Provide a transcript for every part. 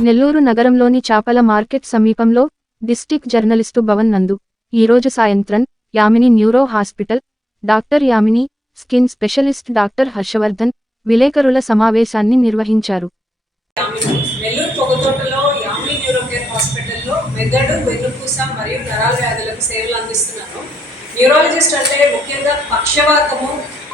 నెల్లూరు నగరంలోని చాపల మార్కెట్ సమీపంలో డిస్టిక్ జర్నలిస్టు భవన్ నందు ఈరోజు సాయంత్రం Yamini neuro hospital doctor Yamini skin specialist doctor Harshavardhan విలేకరుల సమావేశాన్ని నిర్వహించారు. నెల్లూరు పొగతోటలో యామిని న్యూరో కేర్ హాస్పిటల్లో మెదడు వెన్నుపూస మరియు నరాల వ్యాధులకు సేవలు అందిస్తున్నాను న్యూరాలజిస్ట్ అంటే ముఖ్యంగా పక్షవాతము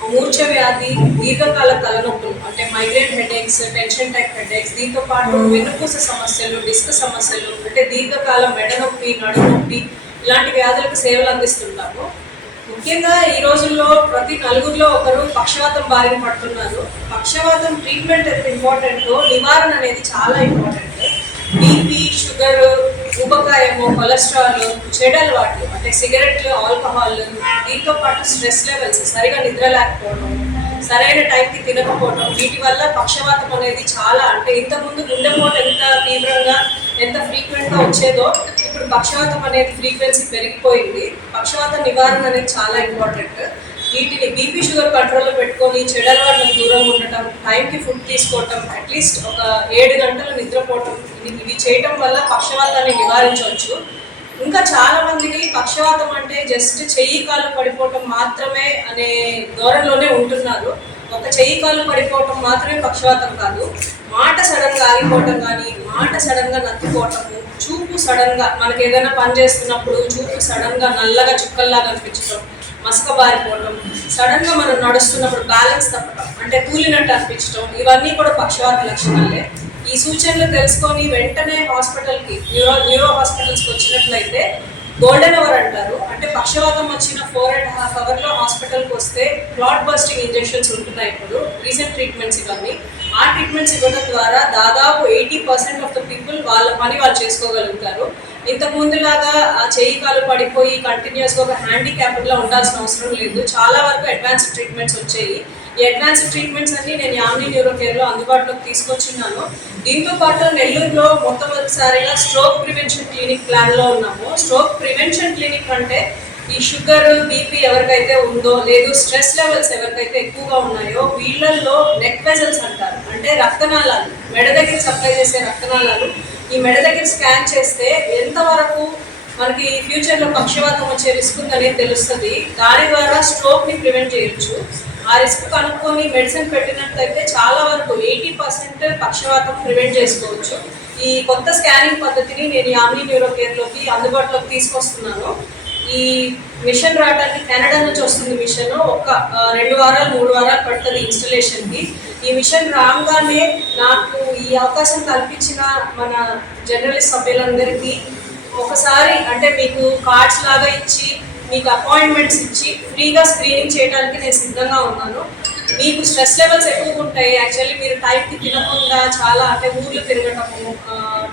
మూర్ఛ వ్యాధి దీర్ఘకాల తలనొప్పులు అంటే migraine headaches tension type headaches దీంతో పాటు వెన్నుపూస సమస్యలు డిస్క్ సమస్యలు అంటే దీర్ఘకాలం మెడ నొప్పి నడుము నొప్పి ఇలాంటి వ్యాధులకు సేవలు అందిస్తున్నాము ముఖ్యంగా ఈ రోజుల్లో ప్రతి నలుగురిలో ఒకరు పక్షవాతం బారిన పడుతున్నారు. పక్షవాతం ట్రీట్మెంట్ ఎంత ఇంపార్టెంటో నివారణ అనేది చాలా ఇంపార్టెంట్ బీపీ షుగర్ ఊబకాయము కొలెస్ట్రాల్ చెడు అలవాట్లు అంటే సిగరెట్లు ఆల్కహాల్ దీంతో పాటు స్ట్రెస్ లెవెల్స్ సరిగా నిద్ర లేకపోవడం సరైన టైంకి తినకపోవడం వీటి వల్ల పక్షవాతం అనేది చాలా అంటే ఇంతకుముందు గుండెపోటు ఎంత తీవ్రంగా ఎంత ఫ్రీక్వెంట్గా వచ్చేదో ఇప్పుడు పక్షవాతం అనేది ఫ్రీక్వెన్సీ పెరిగిపోయింది. పక్షవాత నివారణ అనేది చాలా ఇంపార్టెంట్. వీటిని బీపీ షుగర్ కంట్రోల్లో పెట్టుకొని చెడు దూరంగా ఉండటం టైంకి ఫుడ్ తీసుకోవటం అట్లీస్ట్ ఒక ఏడు గంటలు నిద్రపోవటం ఇవి చేయటం వల్ల పక్షవాతాన్ని నివారించవచ్చు. ఇంకా చాలా మందికి పక్షవాతం అంటే జస్ట్ చెయ్యి కాలు పడిపోవటం మాత్రమే అనే ధోరణిలోనే ఉంటున్నారు. ఒక చెయ్యి కాలు పడిపోవటం మాత్రమే పక్షవాతం కాదు. మాట సడన్గా ఆగిపోవటం కానీ మాట సడన్గా నత్తుకోవటము చూపు సడన్గా మనకి ఏదైనా పని చేస్తున్నప్పుడు చూపు సడన్గా నల్లగా చుక్కల్లాగా అనిపించడం మసక బారిపోవడం మనం నడుస్తున్నప్పుడు బ్యాలెన్స్ తప్పడం అంటే తూలినట్టు అనిపించడం ఇవన్నీ కూడా పక్షవాత లక్షణాలే. ఈ సూచనలు తెలుసుకొని వెంటనే హాస్పిటల్కి న్యూరో న్యూరో హాస్పిటల్స్కి వచ్చినట్లయితే గోల్డెన్ అవర్ అంటారు. అంటే పక్షవాతం వచ్చిన ఫోర్ అండ్ హాఫ్ అవర్లో హాస్పిటల్కి వస్తే క్లాట్ బస్టింగ్ ఇంజెక్షన్స్ ఉంటున్నాయి ఇప్పుడు. రీసెంట్ ట్రీట్మెంట్స్ ఇవన్నీ. ఆ ట్రీట్మెంట్స్ ఇవ్వడం ద్వారా దాదాపు eighty percent of the people వాళ్ళ పని వాళ్ళు చేసుకోగలుగుతారు. ఇంతకుముందులాగా ఆ చేయి కాలు పడిపోయి కంటిన్యూస్గా ఒక హ్యాండిక్యాప్డ్లా ఉండాల్సిన అవసరం లేదు. చాలా వరకు అడ్వాన్స్డ్ ట్రీట్మెంట్స్ వచ్చాయి. ఈ అడ్వాన్స్డ్ ట్రీట్మెంట్స్ అన్ని నేను యామిని న్యూరో కేర్లో అందుబాటులోకి తీసుకొచ్చున్నాను. దీంతో పాటు నెల్లూరులో మొట్టమొదటిసారిగా స్ట్రోక్ ప్రివెన్షన్ క్లినిక్ ప్లాన్లో ఉన్నాము. స్ట్రోక్ ప్రివెన్షన్ క్లినిక్ అంటే ఈ షుగర్ బీపీ ఎవరికైతే ఉందో లేదు స్ట్రెస్ లెవెల్స్ ఎవరికైతే ఎక్కువగా ఉన్నాయో వీళ్ళల్లో నెక్ వెజల్స్ అంటారు. అంటే రక్తనాళాలు. మెడ దగ్గర సప్లై చేసే రక్తనాళాలు. ఈ మెడ దగ్గర స్కాన్ చేస్తే ఎంతవరకు మనకి ఫ్యూచర్లో పక్షవాతం వచ్చే రిస్క్ ఉందనేది తెలుస్తుంది. దాని ద్వారా స్ట్రోక్ని ప్రివెంట్ చేయొచ్చు. ఆ రిస్క్ కనుక్కొని మెడిసిన్ పెట్టినట్లయితే చాలా వరకు ఎయిటీ పర్సెంట్ పక్షవాతం ప్రివెంట్ చేసుకోవచ్చు. ఈ కొత్త స్కానింగ్ పద్ధతిని నేను యామిని న్యూరో కేర్లోకి అందుబాటులోకి తీసుకొస్తున్నాను. ఈ మిషన్ రావడానికి కెనడా నుంచి వస్తుంది మిషన్ ఒక రెండు వారాలు మూడు వారాలు పడుతుంది ఇన్స్టలేషన్కి ఈ మిషన్ రాగానే నాకు ఈ అవకాశం కల్పించిన మన జర్నలిస్ట్ సభ్యులందరికీ ఒకసారి అంటే మీకు కార్డ్స్ లాగా ఇచ్చి మీకు అపాయింట్మెంట్స్ ఇచ్చి ఫ్రీగా స్క్రీనింగ్ చేయడానికి నేను సిద్ధంగా ఉన్నాను. మీకు స్ట్రెస్ లెవెల్స్ ఎక్కువగా ఉంటాయి. యాక్చువల్లీ మీరు టైంకి తినకుండా చాలా అంటే ఊర్లు తిరగటము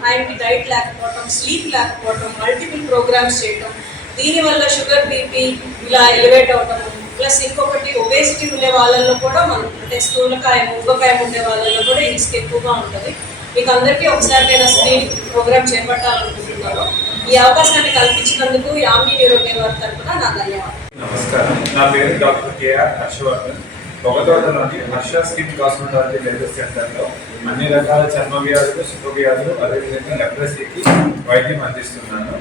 టైంకి డైట్ లేకపోవటం స్లీప్ లేకపోవటం మల్టిపుల్ ప్రోగ్రామ్స్ చేయటం దీనివల్ల షుగర్ బీపీ ఇలా ఎలివేట్ అవటము ప్లస్ ఇంకొకటి ఒబేసిటీ ఉండే వాళ్ళల్లో కూడా మనం అంటే స్థూలకాయం ఉబ్బకాయం ఉండే వాళ్ళల్లో కూడా ఈ రిస్క్ ఎక్కువగా ఉంటుంది. మీకు అందరికీ ఒకసారి నేను స్క్రీన్ ప్రోగ్రామ్ చేపట్టాలనుకుంటున్నాను. ఈ అవకాశాన్ని కల్పించినందుకు యామి న్యూరో కేర్ తరఫున నా ధన్యవాదాలు. నమస్కారం. నా పేరు డాక్టర్ కేఆర్ హర్షవర్ధన్. పొగతోటలోని హర్ష స్కిన్ కాస్మెటాలజీ వెల్నెస్ సెంటర్లో అన్ని రకాల చర్మ వ్యాధులు శుభ వ్యాధులు అదేవిధంగా లెప్రసీకి వైద్యం అందిస్తున్నాను.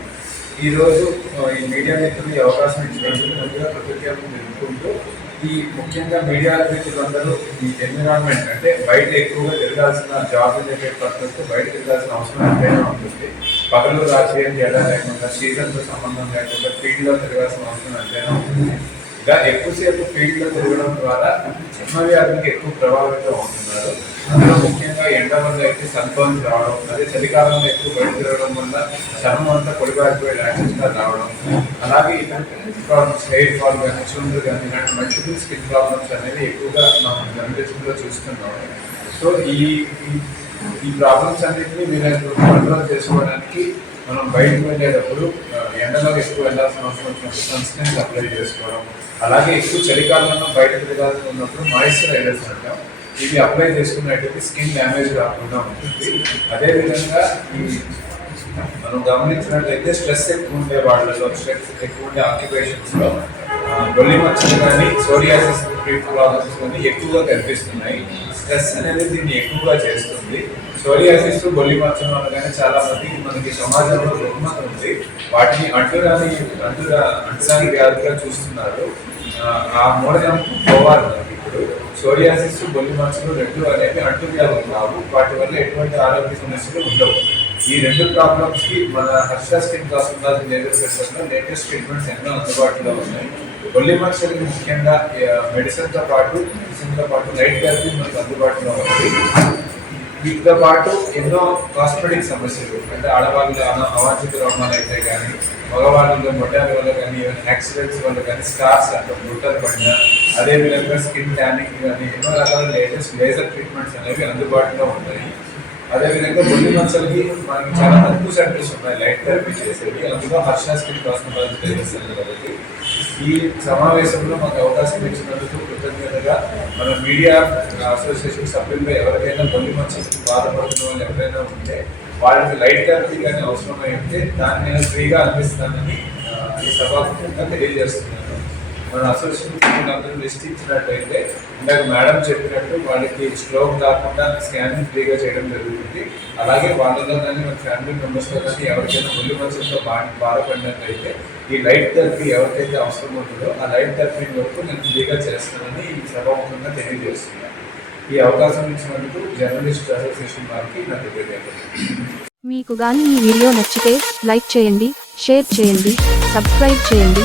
ఈరోజు ఈ మీడియా మిత్రులు ఈ అవకాశం ఇచ్చినందుకు ముందుగా కృతజ్ఞతలు తెలుపుకుంటూ ఈ ముఖ్యంగా మీడియా మిత్రులందరూ ఈ ఎన్విరాన్మెంట్ అంటే బయట ఎక్కువగా తిరగాల్సిన జాబ్ రిలేటెడ్ పర్సన్స్ బయట తిరగాల్సిన అవసరం ఎంతైనా ఉంటుంది. పగలు రాత్రి అని లేకుండా సీజన్తో సంబంధం లేకుండా ఫీల్డ్లో తిరగాల్సిన అవసరం ఎంతైనా ఉంటుంది. ఇలా ఎక్కువసేపు ఫీల్డ్లో తిరగడం ద్వారా చిన్న వ్యాధులకి ఎక్కువ ప్రభావితం అవుతున్నారు. అందులో ముఖ్యంగా ఎండ వల్ల అయితే సన్బర్న్స్ రావడం అదే చలికాలంలో ఎక్కువ బయట తిరగడం వల్ల చర్మం అంతా పొడిబారిపోయే ర్యాషెస్గా రావడం అలాగే ఇలాంటి ప్రాబ్లమ్స్ హెయిర్ ఫాల్ కానీ చుండ్రు కానీ ఇలాంటి మల్టిపుల్ స్కిన్ ప్రాబ్లమ్స్ అనేది ఎక్కువగా మనం జనరేషన్లో చూస్తున్నాం. సో ఈ ఈ- ప్రాబ్లమ్స్ అన్నింటినీ మీరు కంట్రోల్ చేసుకోవడానికి మనం బయటకు వెళ్ళేటప్పుడు ఎండలో ఎక్కువ వెళ్ళాల్సిన అవసరం వచ్చినప్పుడు సన్ స్క్రీన్ అప్లై చేసుకోవడం. అలాగే ఎక్కువ చలికాలంలో బయట తిరగాల్సి ఉన్నప్పుడు మాయిశ్చరైజర్స్ అంటాం ఇవి అప్లై చేసుకున్నట్టయితే స్కిన్ డ్యామేజ్ రాకుండా ఉంటుంది. అదేవిధంగా ఈ మనం గమనించినట్లయితే స్ట్రెస్ ఎక్కువ ఉండే వాళ్ళలో స్ట్రెస్ ఎక్కువ ఉండే ఆక్యుపేషన్స్లో గొల్లి మచ్చలు కానీ సోరియాసిస్ ప్రాబ్లమ్స్ కానీ ఎక్కువగా కనిపిస్తున్నాయి. స్ట్రెస్ అనేది దీన్ని ఎక్కువగా చేస్తుంది. సోరియాసిస్ బొల్లి మచ్చలు అనగానే చాలా మందికి మనకి సమాజంలో బహుమతి ఉంది. వాటిని అంటురాని అంటురా అంటురాని వ్యాధిగా చూస్తున్నారు. ఆ, మూలకం పోవాలి మనకి ఇప్పుడు. సోరియాసిస్ బొల్లి మచ్చలు రెండు అనేవి అంటు వ్యాధులు కావు వాటి వల్ల ఎటువంటి ఆరోగ్య సమస్యలు ఉండవు. ఈ రెండు ప్రాబ్లమ్స్కి మన Harsha skin cosmetology laser latest treatments ఎన్నో అందుబాటులో ఉన్నాయి. బొల్లి మచ్చలకి ముఖ్యంగా మెడిసిన్తో పాటు మెడిసిన్తో పాటు లైట్ థెరపీ మనకు అందుబాటులో ఉంది. వీటితో పాటు ఎన్నో కాస్మెటిక్ సమస్యలు అంటే ఆడవాళ్ళు అవాంఛిత రోగాలు అయితే కానీ మగవాళ్ళలో మొట్టాల వల్ల కానీ యాక్సిడెంట్స్ వల్ల కానీ స్కార్స్ అంటే బ్రూటల్ పడిన అదేవిధంగా స్కిన్ ట్యానింగ్ కానీ ఎన్నో రకాల లేటెస్ట్ లేజర్ ట్రీట్మెంట్స్ అనేవి అందుబాటులో ఉంటాయి. అదేవిధంగా బొల్లి మచ్చలకి మనకి చాలా తక్కువ సెంటర్స్ ఉన్నాయి లైట్ థెరపీ చేసేవి. అందులో Harsha skin cosmetology laser centre ఈ సమావేశంలో మాకు అవకాశం ఇచ్చినందుకు కృతజ్ఞతగా మన మీడియా అసోసియేషన్ సభ్యుల్లో ఎవరికైనా కొన్ని మంచి బాధపడుతున్న వాళ్ళు ఎవరైనా ఉంటే వాళ్ళకి లైట్ థెరపీ కానీ అవసరమై ఉంటే దాన్ని నేను ఫ్రీగా అందిస్తానని ఈ సభాముఖంగా తెలియజేస్తున్నాను. మన అసోసియేషన్ అందరూ లిస్ట్ ఇచ్చినట్టయితే ఇందాక మేడం చెప్పినట్టు వాళ్ళకి స్ట్రోక్ కాకుండా స్కానింగ్ ఫ్రీగా చేయడం జరుగుతుంది. అలాగే వాళ్ళలో కానీ మన ఫ్యామిలీ మెంబర్స్లో కానీ ఎవరికైనా ఒళ్ళు మనుషులతో బా బాధపడినట్లయితే ఈ లైట్ థెరపీ ఎవరికైతే అవసరం ఉంటుందో ఆ లైట్ థెరపీ వరకు నేను ఫ్రీగా చేస్తానని ఈ సభాముఖంగా తెలియజేస్తున్నాను ఈ అవకాశం ఇచ్చినందుకు జర్నలిస్ట్ అసోసియేషన్ వారికి నా తెలియజేయండి మీకు గాని ఈ వీడియో నచ్చితే లైక్ చేయండి షేర్ చేయండి సబ్స్క్రైబ్ చేయండి.